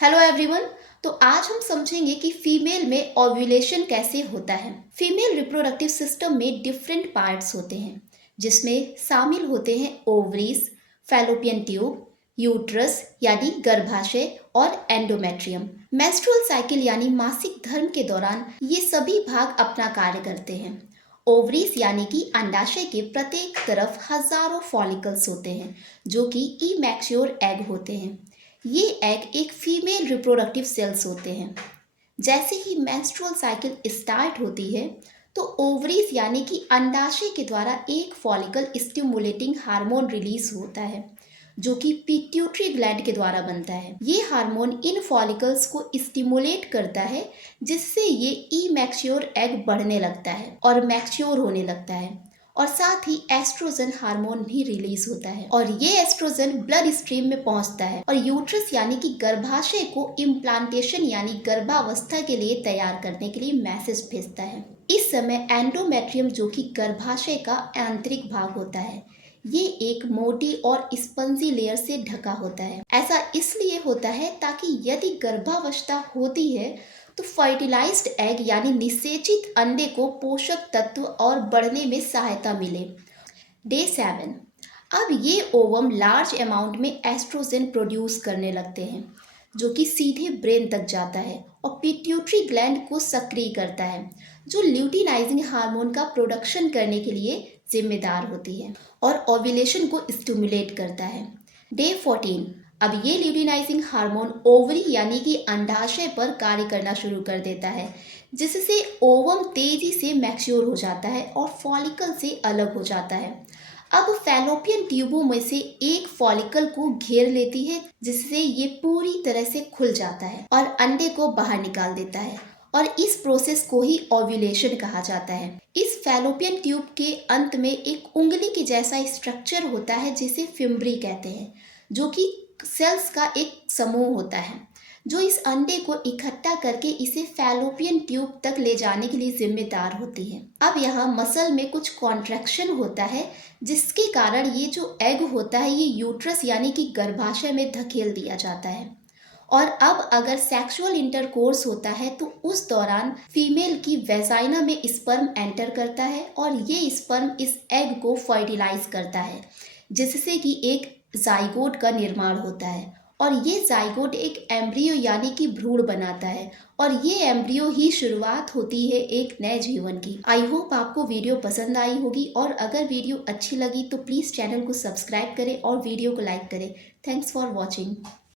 Hello everyone. तो आज हम समझेंगे कि फीमेल में ओव्यूलेशन कैसे होता है। फीमेल रिप्रोडक्टिव सिस्टम में डिफरेंट पार्ट्स होते हैं जिसमें शामिल होते हैं ओवरीज, फैलोपियन ट्यूब, यूट्रस यानी गर्भाशय और एंडोमेट्रियम। मेंस्ट्रुअल साइकिल यानी मासिक धर्म के दौरान ये सभी भाग अपना कार्य करते हैं। ओवरीज यानी कि अंडाशय के प्रत्येक तरफ हजारों फॉलिकल्स होते हैं जो कि इमैच्योर एग होते हैं। ये एग एक फीमेल रिप्रोडक्टिव सेल्स होते हैं। जैसे ही मेंस्ट्रुअल साइकिल स्टार्ट होती है तो ओवरीज यानी कि अंडाशय के द्वारा एक फॉलिकल स्टिमुलेटिंग हार्मोन रिलीज होता है जो कि पिट्यूटरी ग्लैंड के द्वारा बनता है। ये हार्मोन इन फॉलिकल्स को स्टिमुलेट करता है जिससे ये इमैच्योर एग बढ़ने लगता है और मैच्योर होने लगता है और साथ ही एस्ट्रोजन हार्मोन भी रिलीज होता है और ये एस्ट्रोजन ब्लड स्ट्रीम में पहुंचता है और यूट्रस यानी कि गर्भाशय को इम्प्लांटेशन यानी गर्भावस्था के लिए तैयार करने के लिए मैसेज भेजता है। इस समय एंडोमेट्रियम जो कि गर्भाशय का आंतरिक भाग होता है ये एक मोटी और स्पंजी लेयर से ढका होता है। ऐसा इसलिए होता है ताकि यदि गर्भावस्था होती है तो फर्टिलाइज्ड एग यानी निषेचित अंडे को पोषक तत्व और बढ़ने में सहायता मिले। डे 7। अब ये ओवम लार्ज अमाउंट में एस्ट्रोजन प्रोड्यूस करने लगते हैं जो कि सीधे ब्रेन तक जाता है और पिट्यूटरी ग्लैंड को सक्रिय करता है जो ल्यूटिनाइजिंग हार्मोन का प्रोडक्शन करने के लिए जिम्मेदार होती है और ओव्यूलेशन को स्टिमुलेट करता है। डे 14। अब ये ल्यूटिनाइजिंग हार्मोन ओवरी यानी कि अंडाशय पर कार्य करना शुरू कर देता है जिससे ओवम तेजी से मैच्योर हो जाता है और फॉलिकल से अलग हो जाता है। अब फैलोपियन ट्यूबों में से एक फॉलिकल को घेर लेती है जिससे ये पूरी तरह से खुल जाता है और अंडे को बाहर निकाल देता है और इस प्रोसेस को ही ओव्यूलेशन कहा जाता है। इस फैलोपियन ट्यूब के अंत में एक उंगली के जैसा स्ट्रक्चर होता है जिसे फिम्ब्री कहते हैं जो कि सेल्स का एक समूह होता है जो इस अंडे को इकट्ठा करके इसे फैलोपियन ट्यूब तक ले जाने के लिए जिम्मेदार होती है। अब यहाँ मसल में कुछ कॉन्ट्रैक्शन होता है जिसके कारण ये जो एग होता है ये यूट्रस यानी कि गर्भाशय में धकेल दिया जाता है और अब अगर सेक्सुअल इंटरकोर्स होता है तो उस दौरान फीमेल की वेजाइना में स्पर्म एंटर करता है और ये स्पर्म इस एग को फर्टिलाइज करता है जिससे कि एक जाइगोट का निर्माण होता है और ये जाइगोट एक एम्ब्रियो यानी कि भ्रूण बनाता है और ये एम्ब्रियो ही शुरुआत होती है एक नए जीवन की। आई होप आपको वीडियो पसंद आई होगी और अगर वीडियो अच्छी लगी तो प्लीज़ चैनल को सब्सक्राइब करें और वीडियो को लाइक करें। Thanks for watching.